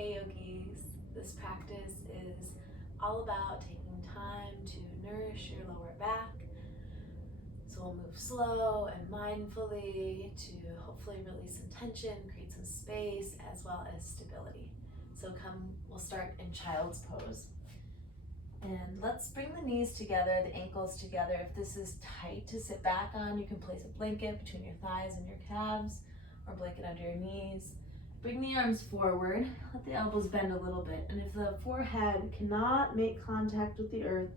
Hey yogis, this practice is all about taking time to nourish your lower back. So we'll move slow and mindfully to hopefully release some tension, create some space, as well as stability. So we'll start in child's pose. And let's bring the knees together, the ankles together. If this is tight to sit back on, you can place a blanket between your thighs and your calves, or a blanket under your knees. Bring the arms forward, let the elbows bend a little bit, and if the forehead cannot make contact with the earth,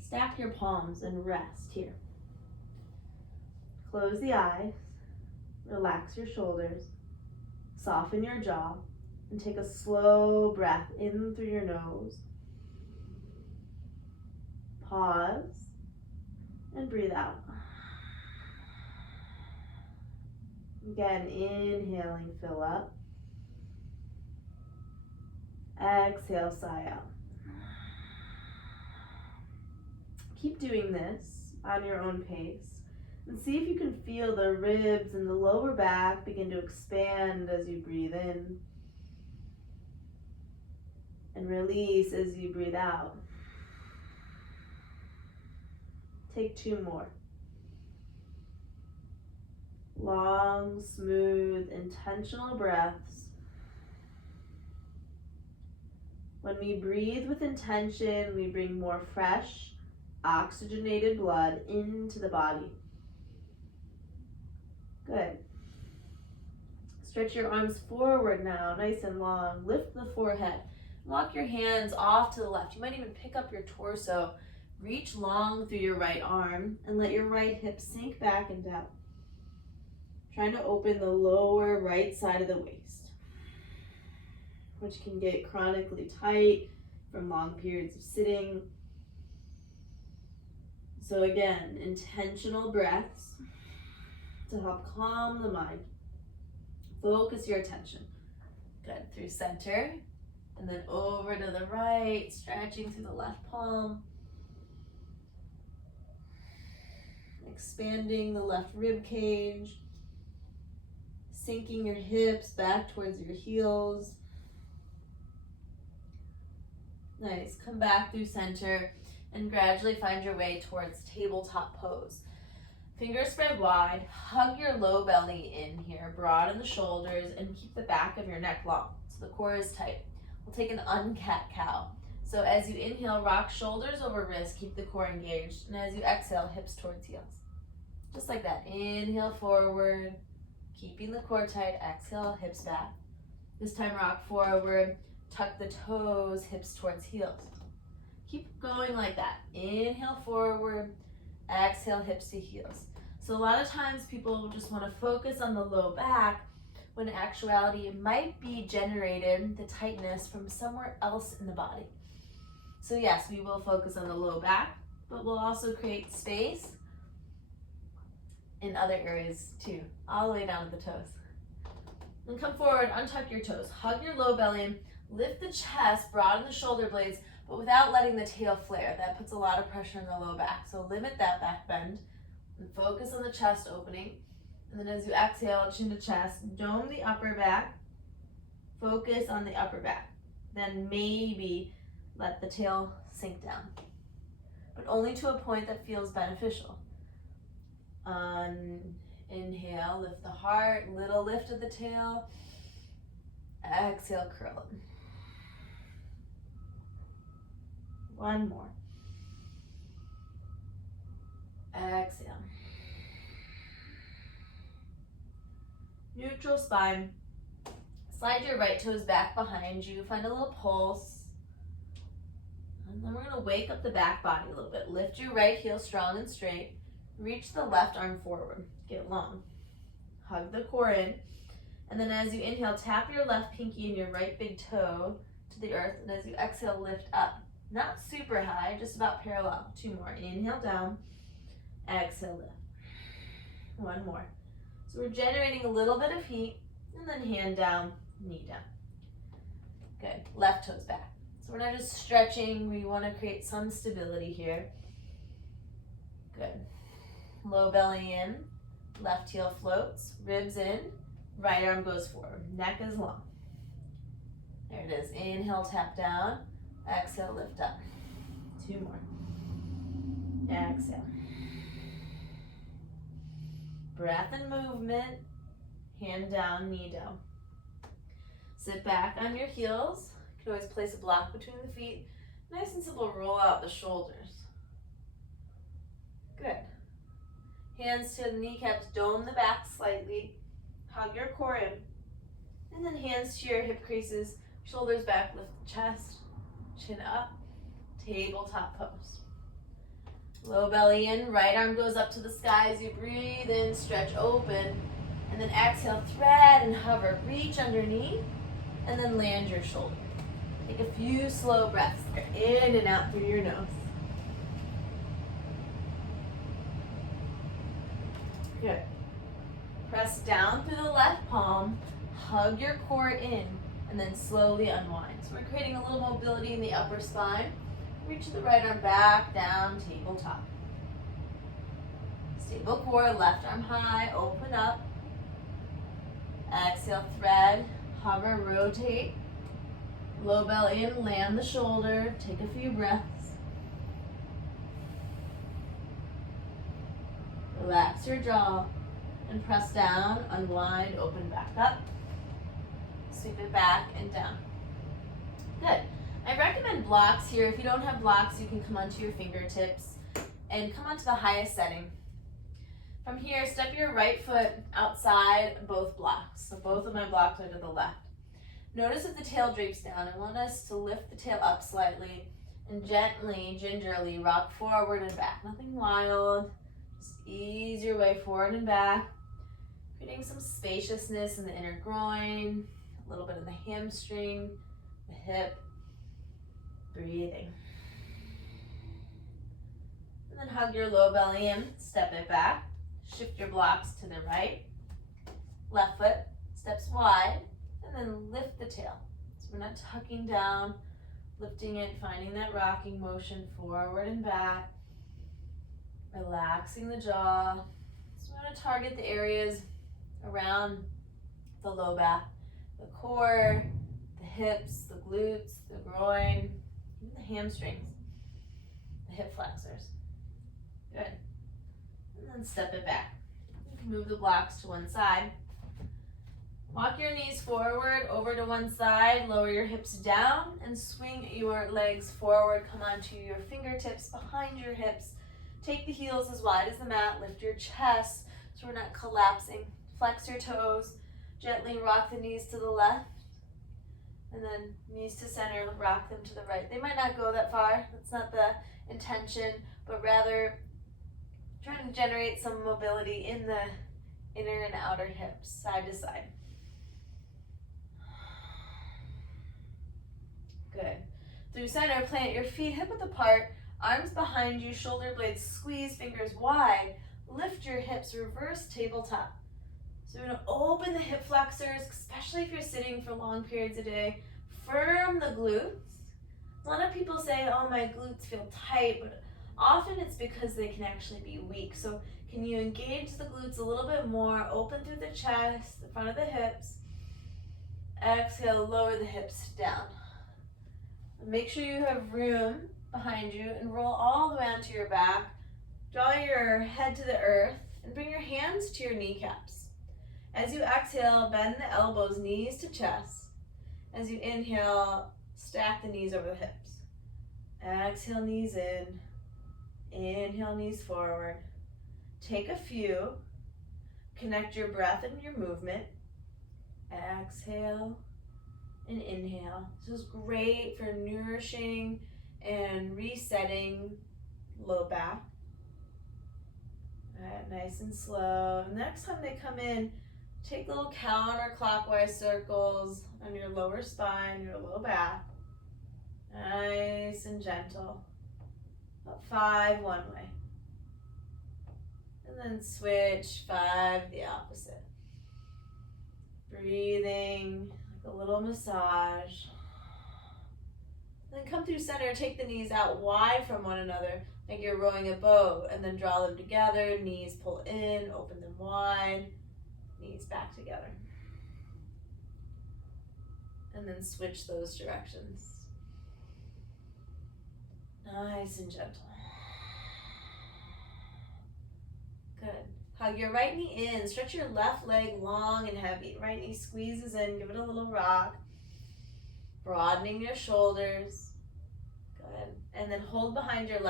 stack your palms and rest here. Close the eyes, relax your shoulders, soften your jaw, and take a slow breath in through your nose. Pause and breathe out. Again, inhaling, fill up. Exhale, sigh out. Keep doing this on your own pace and see if you can feel the ribs and the lower back begin to expand as you breathe in and release as you breathe out. Take 2 more. Long, smooth, intentional breaths. When we breathe with intention, we bring more fresh, oxygenated blood into the body. Good. Stretch your arms forward now, nice and long. Lift the forehead. Walk your hands off to the left. You might even pick up your torso. Reach long through your right arm and let your right hip sink back and down. Trying to open the lower right side of the waist, which can get chronically tight from long periods of sitting. So again, intentional breaths to help calm the mind. Focus your attention. Good, through center, and then over to the right, stretching through the left palm. Expanding the left rib cage. Sinking your hips back towards your heels. Nice, come back through center and gradually find your way towards tabletop pose. Fingers spread wide, hug your low belly in here, broaden the shoulders, and keep the back of your neck long so the core is tight. We'll take an uncat cow. So as you inhale, rock shoulders over wrists, keep the core engaged, and as you exhale, hips towards heels. Just like that, inhale forward, keeping the core tight, exhale, hips back. This time rock forward, tuck the toes, hips towards heels. Keep going like that. Inhale forward, exhale, hips to heels. So a lot of times people just want to focus on the low back when in actuality it might be generated, the tightness, from somewhere else in the body. So yes, we will focus on the low back, but we'll also create space in other areas too, all the way down to the toes. Then come forward, untuck your toes, hug your low belly, lift the chest, broaden the shoulder blades, but without letting the tail flare. That puts a lot of pressure on the low back. So limit that back bend and focus on the chest opening. And then as you exhale, chin to chest, dome the upper back, focus on the upper back. Then maybe let the tail sink down, but only to a point that feels beneficial. Inhale, lift the heart, little lift of the tail. Exhale, curl it. One more. Exhale. Neutral spine. Slide your right toes back behind you. Find a little pulse. And then we're going to wake up the back body a little bit. Lift your right heel strong and straight. Reach the left arm forward. Get long. Hug the core in. And then as you inhale, tap your left pinky and your right big toe to the earth. And as you exhale, lift up. Not super high, just about parallel. 2 more. Inhale down. Exhale, lift. 1 more. So we're generating a little bit of heat. And then hand down, knee down. Good. Left toes back. So we're not just stretching. We want to create some stability here. Good. Low belly in, left heel floats, ribs in, right arm goes forward, neck is long. There it is. Inhale, tap down. Exhale, lift up. 2 more. Exhale. Breath and movement. Hand down, knee down. Sit back on your heels. You can always place a block between the feet. Nice and simple, roll out the shoulders. Good. Hands to the kneecaps, dome the back slightly. Hug your core in. And then hands to your hip creases, shoulders back, lift the chest, chin up, tabletop pose. Low belly in, right arm goes up to the sky as you breathe in, stretch open. And then exhale, thread and hover, reach underneath, and then land your shoulder. Take a few slow breaths in and out through your nose. Good. Press down through the left palm, hug your core in, and then slowly unwind. So we're creating a little mobility in the upper spine. Reach the right arm back, down, tabletop. Stable core, left arm high, open up. Exhale, thread, hover, rotate. Low belly in, land the shoulder, take a few breaths. Relax your jaw and press down, unwind, open back up. Sweep it back and down. Good. I recommend blocks here. If you don't have blocks, you can come onto your fingertips and come onto the highest setting. From here, step your right foot outside both blocks. So both of my blocks are to the left. Notice if the tail drapes down. I want us to lift the tail up slightly and gently, gingerly rock forward and back. Nothing wild. Just ease your way forward and back. Creating some spaciousness in the inner groin, a little bit in the hamstring, the hip. Breathing. And then hug your low belly in, step it back. Shift your blocks to the right. Left foot steps wide, and then lift the tail. So we're not tucking down, lifting it, finding that rocking motion forward and back. Relaxing the jaw. So we want to target the areas around the low back, the core, the hips, the glutes, the groin, even the hamstrings, the hip flexors. Good. And then step it back. You can move the blocks to one side. Walk your knees forward, over to one side, lower your hips down, and swing your legs forward. Come onto your fingertips behind your hips. Take the heels as wide as the mat, lift your chest so we're not collapsing. Flex your toes, gently rock the knees to the left, and then knees to center, rock them to the right. They might not go that far, that's not the intention, but rather trying to generate some mobility in the inner and outer hips, side to side. Good. Through center, plant your feet hip width apart, arms behind you, shoulder blades squeeze, fingers wide. Lift your hips, reverse tabletop. So we're going to open the hip flexors, especially if you're sitting for long periods a day. Firm the glutes. A lot of people say, oh, my glutes feel tight, but often it's because they can actually be weak. So can you engage the glutes a little bit more? Open through the chest, the front of the hips. Exhale, lower the hips down. Make sure you have room behind you and roll all the way onto your back. Draw your head to the earth and bring your hands to your kneecaps. As you exhale, bend the elbows, knees to chest. As you inhale, stack the knees over the hips. Exhale, knees in. Inhale, knees forward. Take a few. Connect your breath and your movement. Exhale and inhale. This is great for nourishing and resetting low back. All right, nice and slow. And next time they come in, take little counterclockwise circles on your lower spine, your low back. Nice and gentle. About 5 one way. And then switch 5 the opposite. Breathing like a little massage. Then come through center, take the knees out wide from one another, like you're rowing a boat, and then draw them together, knees pull in, open them wide, knees back together. And then switch those directions. Nice and gentle. Good. Hug your right knee in. Stretch your left leg long and heavy. Right knee squeezes in. Give it a little rock. Broadening your shoulders. Good. And then hold behind your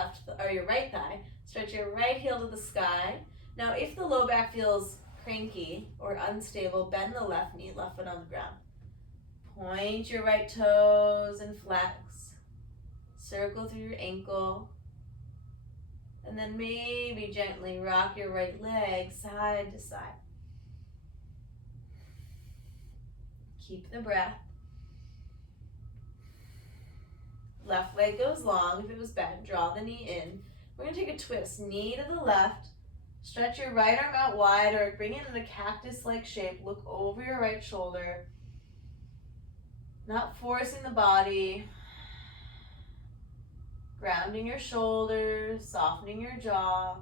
your right thigh. Stretch your right heel to the sky. Now, if the low back feels cranky or unstable, bend the left knee, left foot on the ground. Point your right toes and flex. Circle through your ankle. And then maybe gently rock your right leg side to side. Keep the breath. Left leg goes long. If it was bent, draw the knee in. We're going to take a twist. Knee to the left. Stretch your right arm out wide or bring it in a cactus-like shape. Look over your right shoulder. Not forcing the body. Grounding your shoulders, softening your jaw.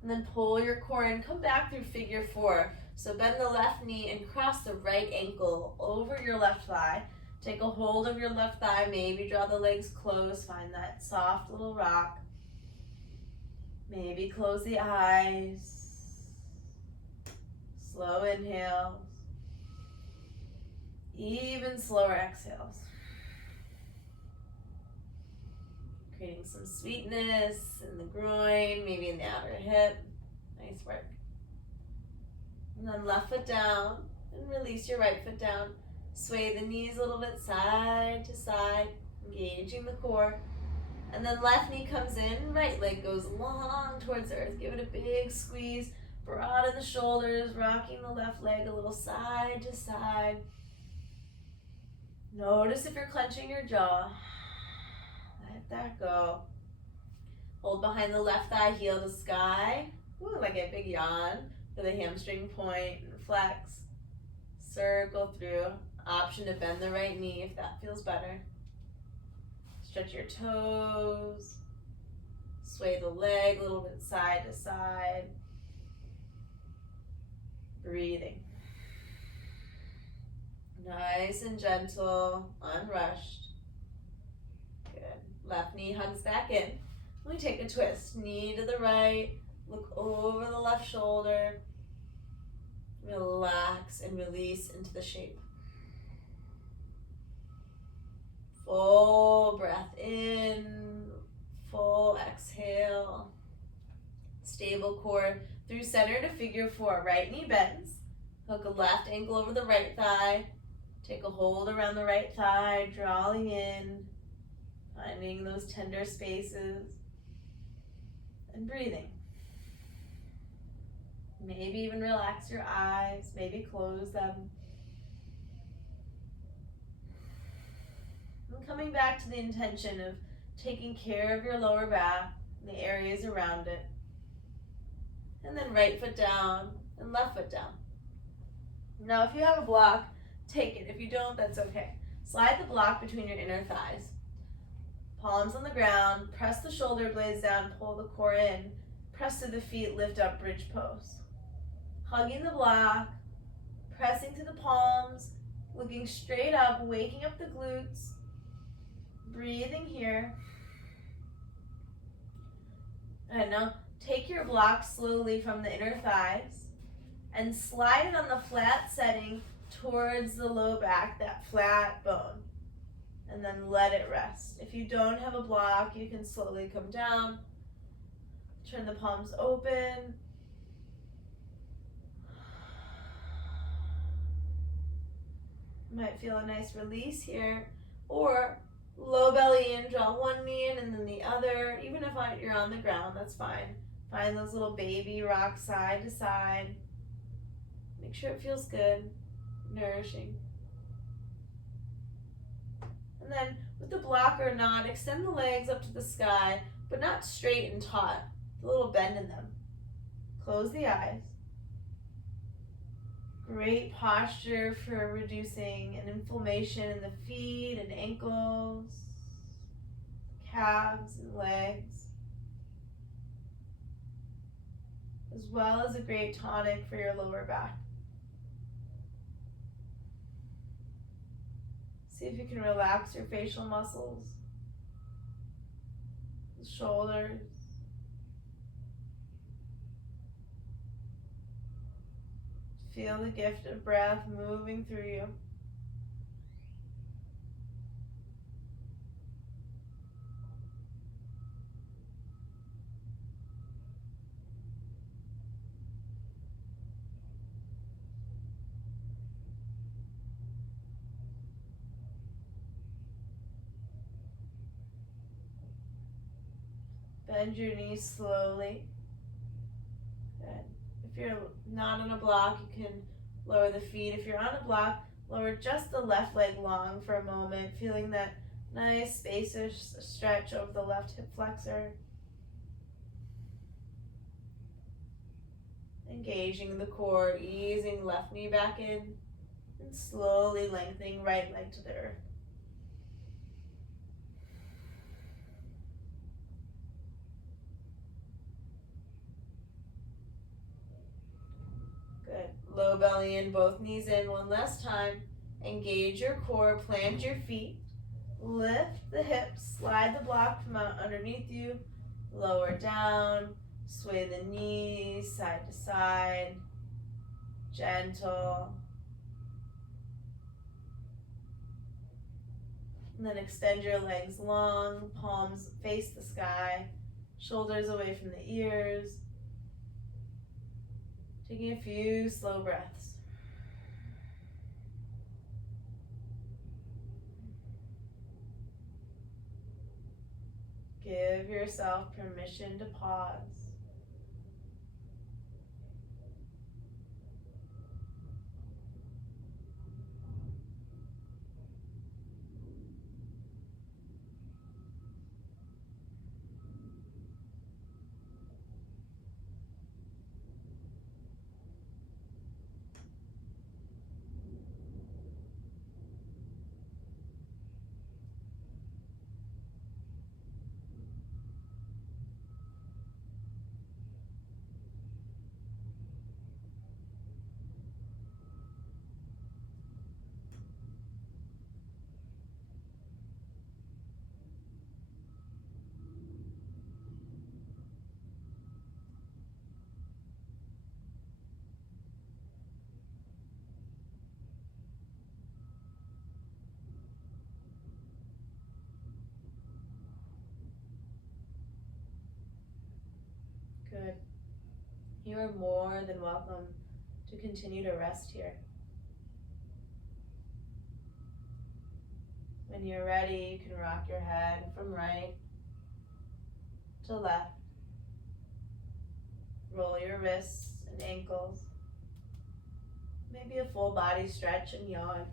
And then pull your core in. Come back through figure four. So bend the left knee and cross the right ankle over your left thigh. Take a hold of your left thigh. Maybe draw the legs close. Find that soft little rock. Maybe close the eyes. Slow inhales. Even slower exhales. Creating some sweetness in the groin, maybe in the outer hip. Nice work. And then left foot down and release your right foot down. Sway the knees a little bit side to side, engaging the core. And then left knee comes in, right leg goes long towards the earth. Give it a big squeeze, broaden the shoulders, rocking the left leg a little side to side. Notice if you're clenching your jaw. Let that go. Hold behind the left thigh, heel to sky. Ooh, like a big yawn for the hamstring point and flex. Circle through. Option to bend the right knee if that feels better. Stretch your toes. Sway the leg a little bit side to side. Breathing. Nice and gentle, unrushed. Good. Left knee hugs back in. We take a twist. Knee to the right. Look over the left shoulder. Relax and release into the shape. Full breath in. Full exhale. Stable core through center to figure four. Right knee bends. Hook a left ankle over the right thigh. Take a hold around the right thigh, drawing in, finding those tender spaces, and breathing. Maybe even relax your eyes, maybe close them. And coming back to the intention of taking care of your lower back and the areas around it. And then right foot down and left foot down. Now, if you have a block, take it. If you don't, that's okay. Slide the block between your inner thighs. Palms on the ground. Press the shoulder blades down. Pull the core in. Press to the feet. Lift up, bridge pose. Hugging the block. Pressing to the palms. Looking straight up. Waking up the glutes. Breathing here. And now take your block slowly from the inner thighs and slide it on the flat setting towards the low back, that flat bone, and then let it rest. If you don't have a block, you can slowly come down, turn the palms open. You might feel a nice release here, or low belly in, draw one knee in and then the other. Even if you're on the ground, that's fine. Find those little baby rocks side to side. Make sure it feels good, nourishing. And then with the block or not, extend the legs up to the sky, but not straight and taut. A little bend in them. Close the eyes. Great posture for reducing an inflammation in the feet and ankles, calves and legs, as well as a great tonic for your lower back. See if you can relax your facial muscles, the shoulders. Feel the gift of breath moving through you. Bend your knees slowly. Good. If you're not on a block, you can lower the feet. If you're on a block, lower just the left leg long for a moment, feeling that nice spacious stretch over the left hip flexor. Engaging the core, easing left knee back in, and slowly lengthening right leg to the earth. Good. Low belly in, both knees in. One last time. Engage your core, plant your feet, lift the hips, slide the block from out underneath you, lower down, sway the knees side to side, gentle. And then extend your legs long, palms face the sky, shoulders away from the ears. Taking a few slow breaths. Give yourself permission to pause. Good. You are more than welcome to continue to rest here. When you're ready, you can rock your head from right to left. Roll your wrists and ankles. Maybe a full body stretch and yawn.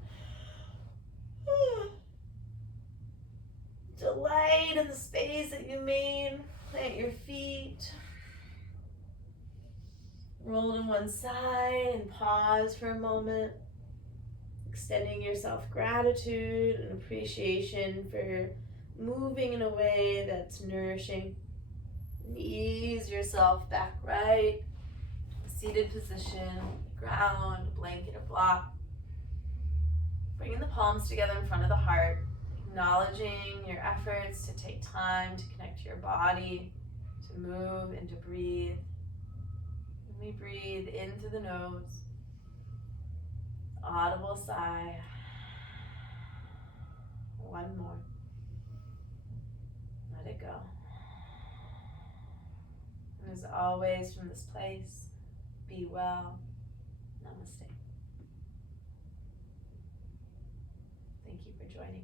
Delight in the space that you made. Plant your feet. Roll to one side and pause for a moment. Extending yourself gratitude and appreciation for moving in a way that's nourishing. And ease yourself back right. Seated position, ground, blanket or block. Bringing the palms together in front of the heart. Acknowledging your efforts to take time to connect to your body, to move and to breathe. Let me breathe in through the nose. Audible sigh. One more. Let it go. And as always, from this place, be well. Namaste. Thank you for joining.